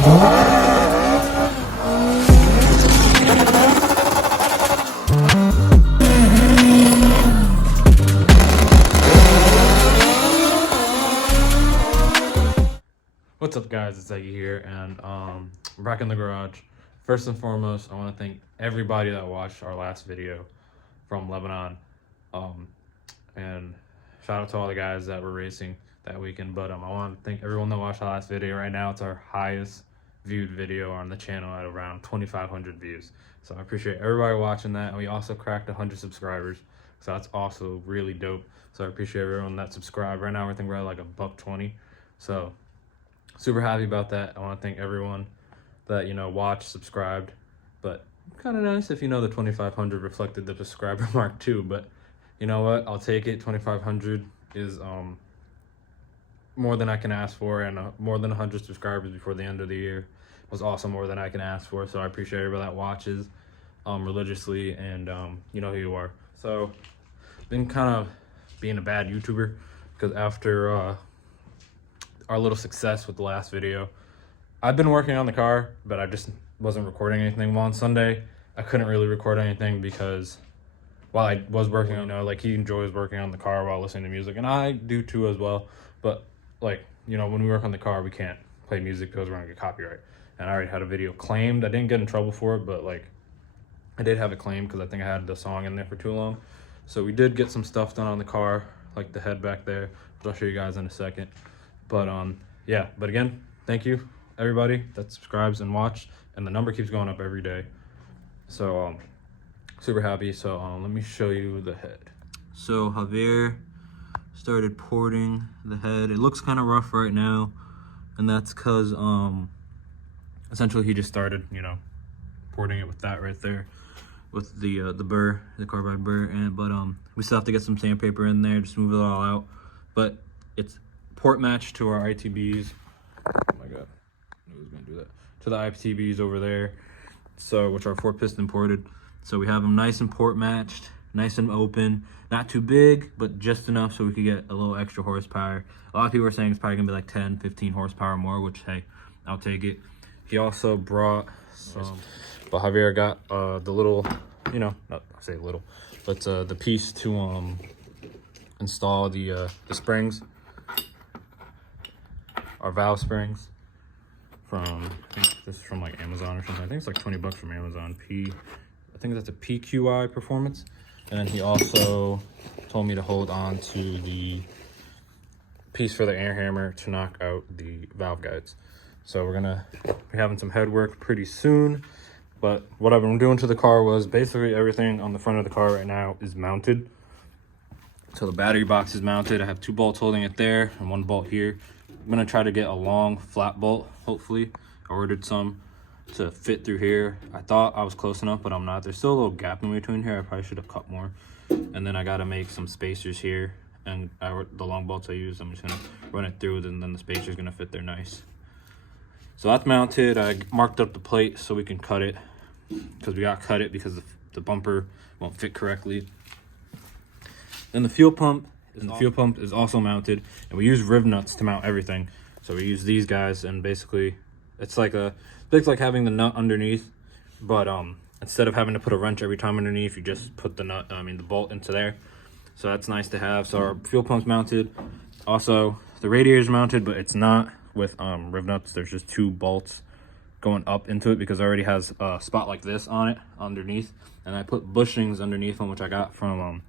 What's up, guys? It's Eggy here, and we're back in the garage. First and foremost, I want to thank everybody that watched our last video from Lebanon, and shout out to all the guys that were racing that weekend. But I want to thank everyone that watched the last video. Right now, it's our highest viewed video on the channel at around 2,500 views. So I appreciate everybody watching that, and we also cracked 100 subscribers, so that's also really dope. So I appreciate everyone that subscribed. Right now, I think we're at like $120. So super happy about that. I want to thank everyone that, you know, watched, subscribed. But kind of nice if, you know, the 2,500 reflected the subscriber mark too. But you know what? I'll take it. 2,500 is more than I can ask for, and more than 100 subscribers before the end of the year was also more than I can ask for. So I appreciate everybody that watches religiously, and you know who you are. So been kind of being a bad YouTuber, because after our little success with the last video, I've been working on the car, but I just wasn't recording anything. Well, on Sunday I couldn't really record anything because while I was working on, you know, like, he enjoys working on the car while listening to music, and I do too as well. But like, you know, when we work on the car, we can't play music because we're gonna get copyright. And I already had a video claimed. I didn't get in trouble for it, but like, I did have it claimed because I think I had the song in there for too long. So we did get some stuff done on the car, like the head back there, which I'll show you guys in a second. But yeah, but again, thank you everybody that subscribes and watch, and the number keeps going up every day. So super happy. So let me show you the head. So Javier started porting the head. It looks kind of rough right now, and that's because essentially he just started, you know, porting it with that right there, with the burr, the carbide burr. And but we still have to get some sandpaper in there, just move it all out. But it's port match to our ITBs. Oh my god, I was gonna do that. To the ITBs over there, so which are 4-piston ported. So we have them nice and port matched, nice and open, not too big, but just enough so we could get a little extra horsepower. A lot of people are saying it's probably gonna be like 10-15 horsepower more, which, hey, I'll take it. He also brought some, but Javier got the little, you know, not I say little, but the piece to install the springs, our valve springs, from, I think this is from like Amazon or something. I think it's like 20 bucks from Amazon. I think that's a PQI Performance. And then he also told me to hold on to the piece for the air hammer to knock out the valve guides. So we're gonna be having some head work pretty soon. But what I've been doing to the car was basically everything on the front of the car right now is mounted. So the battery box is mounted. I have 2 bolts holding it there and 1 bolt here. I'm gonna try to get a long flat bolt, hopefully. I ordered some to fit through here. I thought I was close enough, but I'm not. There's still a little gap in between here. I probably should have cut more. And then I gotta make some spacers here. And the long bolts I use, I'm just gonna run it through, and then the spacer's gonna fit there nice. So that's mounted. I marked up the plate so we can cut it, because we gotta cut it because the bumper won't fit correctly. Then the fuel pump. And the fuel pump is also mounted, and we use riv nuts to mount everything. So we use these guys, and basically it's like having the nut underneath, but instead of having to put a wrench every time underneath, you just put the bolt into there. So that's nice to have. So our fuel pump's mounted. Also the radiator's mounted, but it's not with riv nuts. There's just 2 bolts going up into it because it already has a spot like this on it underneath, and I put bushings underneath them, which I got from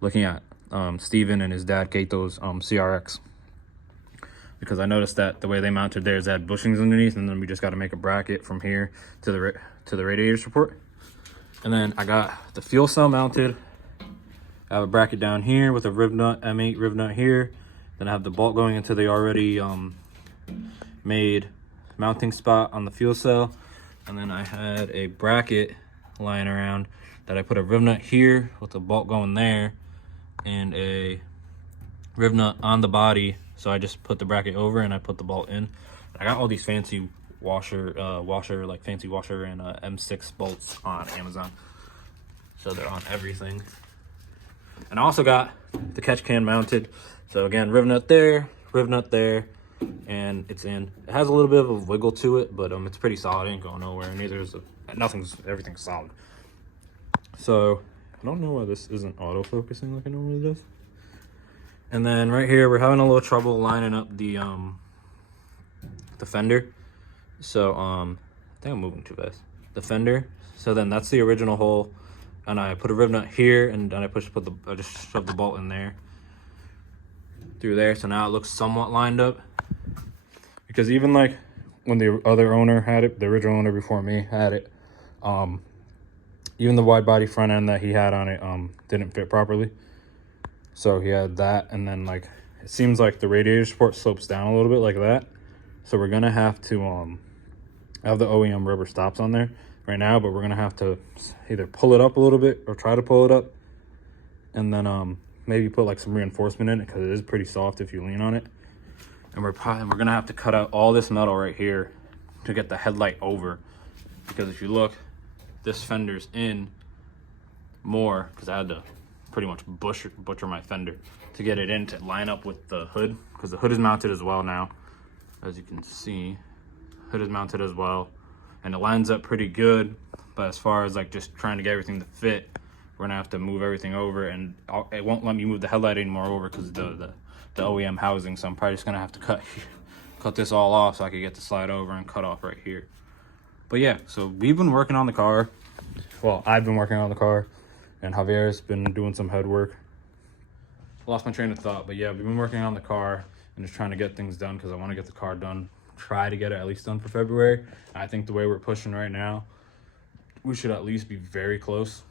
looking at Steven and his dad Kato's CRX, because I noticed that the way they mounted theirs had bushings underneath, and then we just got to make a bracket from here to the radiator support. And then I got the fuel cell mounted. I have a bracket down here with a riv nut, M8 riv nut here. Then I have the bolt going into the already made mounting spot on the fuel cell. And then I had a bracket lying around that I put a riv nut here with a bolt going there, and a riv nut on the body. So I just put the bracket over and I put the bolt in. I got all these fancy fancy washer and M6 bolts on Amazon, so they're on everything. And I also got the catch can mounted. So again, riv nut there, and it's in. It has a little bit of a wiggle to it, but it's pretty solid. It ain't going nowhere. Neither is everything's solid. So I don't know why this isn't auto-focusing like it normally does. And then right here, we're having a little trouble lining up the fender. So I think I'm moving too fast. The fender. So then that's the original hole, and I put a rib nut here, and then I just shoved the bolt in there through there. So now it looks somewhat lined up. Because even like when the other owner had it, the original owner before me had it, even the wide body front end that he had on it didn't fit properly. So he had that, and then like it seems like the radiator support slopes down a little bit like that. So we're gonna have to have the OEM rubber stops on there right now, but we're gonna have to either pull it up a little bit or try to pull it up, and then maybe put like some reinforcement in it, because it is pretty soft if you lean on it. And we're gonna have to cut out all this metal right here to get the headlight over, because if you look, this fender's in more, because I had to pretty much butcher my fender to get it in to line up with the hood, because the hood is mounted as well now. As you can see, hood is mounted as well, and it lines up pretty good. But as far as like just trying to get everything to fit, we're gonna have to move everything over, and it won't let me move the headlight anymore over because the OEM housing. So I'm probably just gonna have to cut this all off so I can get the slide over and cut off right here. But yeah, so we've been working on the car. Well, I've been working on the car, and Javier's been doing some head work. Lost my train of thought, but yeah, we've been working on the car and just trying to get things done, because I want to get the car done, try to get it at least done for February. I think the way we're pushing right now, we should at least be very close,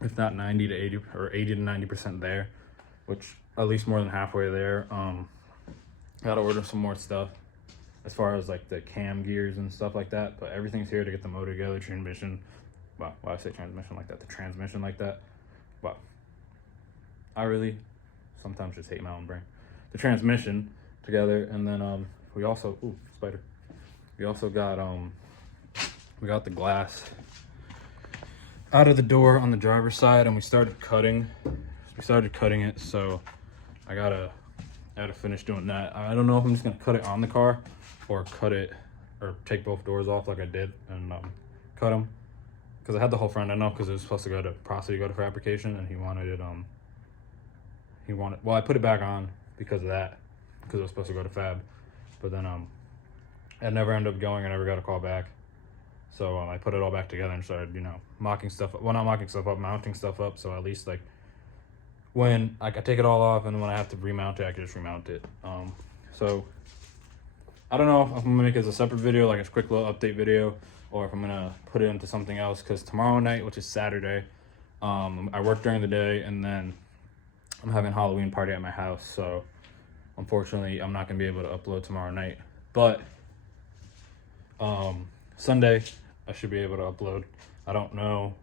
if not 90 to 80 or 80 to 90% there, which at least more than halfway there. Gotta order some more stuff as far as like the cam gears and stuff like that, but everything's here to get the motor together, transmission. Well, why I say transmission like that, the transmission like that. But I really sometimes just hate my own brain. The transmission together, and then we also spider. We also got we got the glass out of the door on the driver's side, and we started cutting. It, so I gotta finish doing that. I don't know if I'm just gonna cut it on the car or take both doors off like I did and cut them, because I had the whole front end off because it was supposed to go to fabrication, and he wanted it well, I put it back on because of that, because it was supposed to go to fab, but then it never ended up going. I never got a call back, so I put it all back together and started mounting stuff up, so at least like when I take it all off, and when I have to remount it, I can just remount it. So I don't know if I'm gonna make it as a separate video, like a quick little update video, or if I'm gonna put it into something else, because tomorrow night, which is Saturday, I work during the day, and then I'm having a Halloween party at my house, so unfortunately I'm not gonna be able to upload tomorrow night. But Sunday I should be able to upload. I don't know,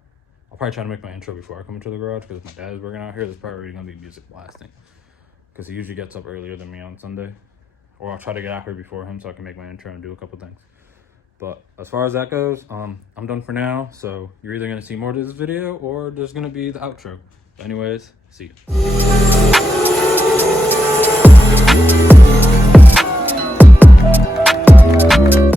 I'll probably try to make my intro before I come into the garage, because if my dad is working out here, there's probably gonna be music blasting, because he usually gets up earlier than me on Sunday. Or I'll try to get out here before him so I can make my intro and do a couple things. But as far as that goes, I'm done for now. So you're either gonna see more of this video, or there's gonna be the outro. But anyways, see you.